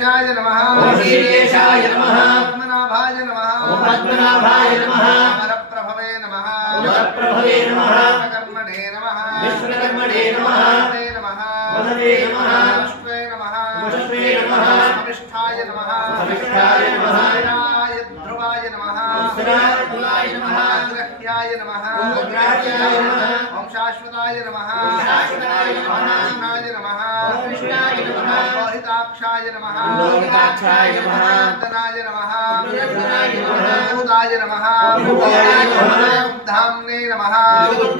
శ్రీకేశాయ నమః శ్రీకేశాయ నమః పద్మనాభాయ నమః పద్మనాభాయ నమః వరప్రభవే నమః వరప్రభవే నమః విశ్వకర్మణే నమః విశ్వకర్మణే నమః వదతే నమః వదతే నమః పుష్పే నమః పుష్పే నమః అవిష్ఠాయ నమః అవిష్ఠాయ నమః ధ్రువాయ నమః ధ్రువాయ నమః గ్రహ్యాయ నమః గ్రహ్యాయ నమః ఓం శాశ్వతాయ నమః శాశ్వతాయ నమః కృష్ణాయ నమః కృష్ణాయ నమః లోహితాక్షాయ నమః లోహితాక్షాయ నమః నందనాయ నమః నందనాయ నమః భూతాయ నమః భూతాయ నమః ధామ్నే నమః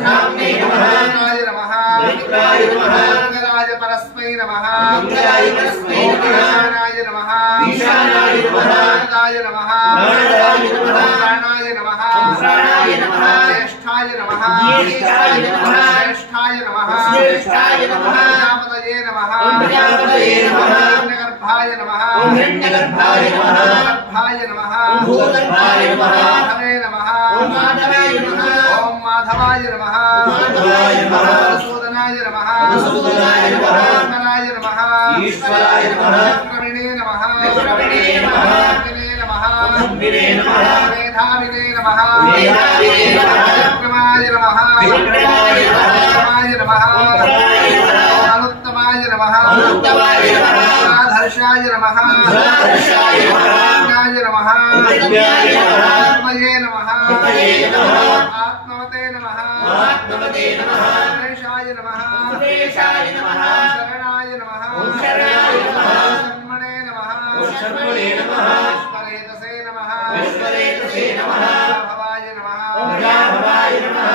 ధామ్నే నమః విక్రాయ నమః విక్రాయ నమః మంగళాయ పరస్మై నమః మంగళాయ పరస్మై నమః ఈశానాయ నమః ఈశానాయ నమః నారదాయ నమః నారదాయ నమః ప్రాణాయ నమః ప్రాణాయ నమః జ్యేష్ఠాయ నమః జ్యేష్ఠాయ నమః శ్రేష్ఠాయ నమః శ్రేష్ఠాయ నమః ప్రజాపతయే నమః ప్రజాపతయే నమః హిరణ్యగర్భాయ నమః హిరణ్యగర్భాయ నమః భూగర్భాయ నమః భూగర్భాయ నమః మాధవే నమః మాధవాయ నమః ఓం మాధవాయ నమః మాధవాయ నమః మధుసూదనాయ నమః మధుసూదనాయ నమః ఈశ్వరాయ నమః ఈశ్వరాయ నమః విక్రమిణే నమః విక్రమిణే నమః వినే నమః వినే నమః మేధావినే నమః మేధావినే నమః విక్రమాయ నమః విక్రమాయ నమః విక్రమాయ నమః విక్రమాయ నమః అనుత్తమాయ నమః అనుత్తమాయ నమః ఆధర్షాయ నమః ఆధర్షాయ నమః జ్ఞాయ నమః జ్ఞాయ నమః ఆత్మయే నమః ఆత్మయే నమః ఆత్మవతే నమః ఆత్మవతే నమః సురేషాయ నమః సురేషాయ నమః శరణాయ నమః శరణాయ నమః శర్మణే నమః శర్మణే నమః విశ్వరేతసే నమః విశ్వరేతసే నమః భవాయ నమః భవాయ నమః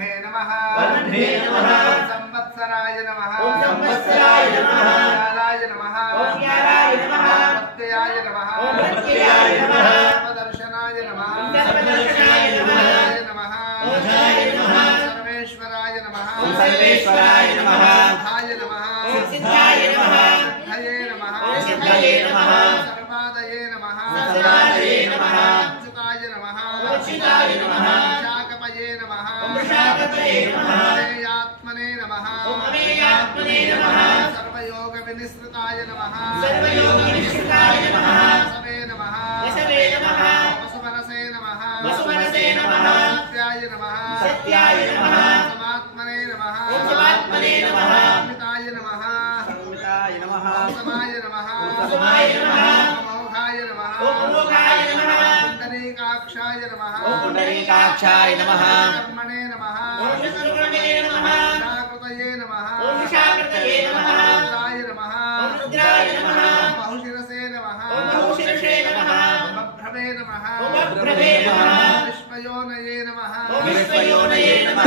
హే నమః వన్నే నమః సంవత్సరాయ నమః సంవత్సరాయ నమః జ్ఞానాయ నమః జ్ఞానాయ నమః ప్రత్యయాయ నమః ప్రత్యయాయ నమః సర్వదర్శనాయ నమః సర్వదర్శనాయ నమః నమః ఓజాయ నమః సర్వేశ్వరాయ నమః సర్వేశ్వరాయ నమః సిద్ధాయ నమః సిద్ధాయ నమః సిద్ధయే నమః సిద్ధయే నమః సర్వాదయే నమః సర్వాదయే నమః అచ్యుతాయ నమః అచ్యుతాయ నమః శాకపయే నమః శాకపయే నమః అమేయాత్మనే నమః అమేయాత్మనే నమః సర్వయోగ వినిశ్రుతాయ నమః సర్వయోగ వినిశ్రుతాయ నమః వసవే నమః వసవే నమః వసుమనసే నమః వసుమనసే నమః సత్యాయ నమః సత్యాయ నమః సమాత్మనే నమః సమాత్మనే నమః అమితాయ నమః సంవితాయ నమః సమాయ నమః సమాయ నమః మోహాయ నమః ఓంకాయ నమః పుండరీకాక్షాయ నమః పుండరీకాక్షాయ నమః కర్మణే నమః కర్మణే నమః శాకృతయే నమః శాకృతయే నమః రుద్రాయ నమః రుద్రాయ నమః బహుశిరసే నమః బహుశిరసే నమః బభ్రవే నమః బభ్రవే నమః విశ్వయోనయే నమః విశ్వయోనయే నమః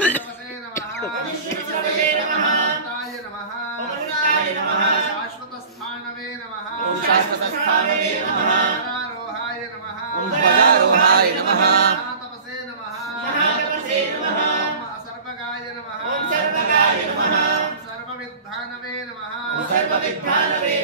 విశ్వసే నమః విశ్వసే నమః తాయ నమః అమృతాయ నమః శాశ్వతస్థానవే నమః శాశ్వతస్థానవే నమః ధ్వజారోహాయ నమః ధ్వజారోహాయ నమః మహాతపసే నమః మహాతపసే నమః అసర్వగాయ నమః సర్వగాయ నమః సర్వవిద్ధానవే నమః సర్వవిద్ధానవే